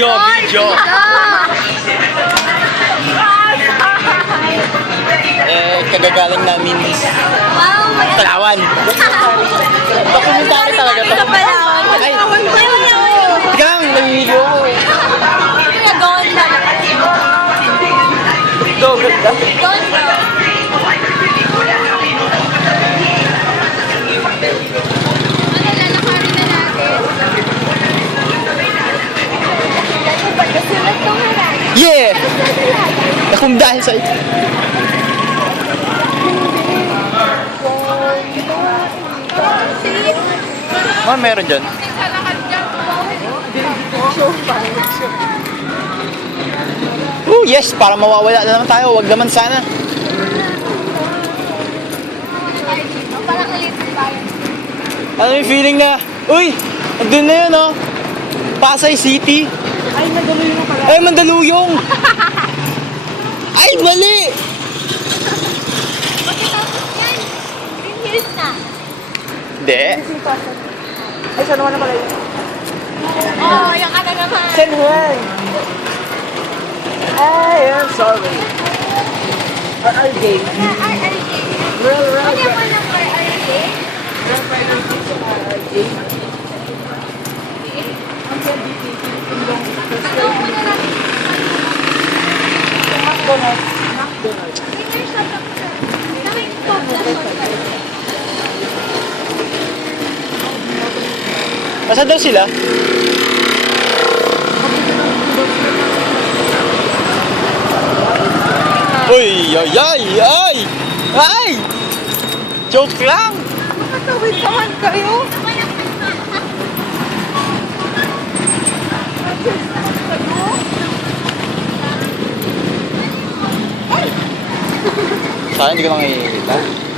Video. Kagagaling namin is Palawan. Dokumentary talaga to. Ay, teka lang, nag-video ko. Go, ganda. Yeah! Kung dahil sa meron dyan. Yes! Para mawawala na naman tayo. Wag naman sana. Ano yung feeling na, uy! Andun na yun, oh! Pasay City. Ay, Mandaluyong pala. Ay, Mandaluyong! Ay, mali! Green Hills na. Hindi. Ay, saan naman na pala yun? Oo, yung ano naman. San Juan. I am sorry. RRJ. RRJ. Real, Ano yung ng RRJ? RRJ. Ano mo na lang? McDonald's. Winner shop lang siya. Namin top na shop. Masa daw sila? Uy, ay, ay, ay! Ay! Joke lang! Makatawid naman kayo. Sayang, hindi ko nakikita.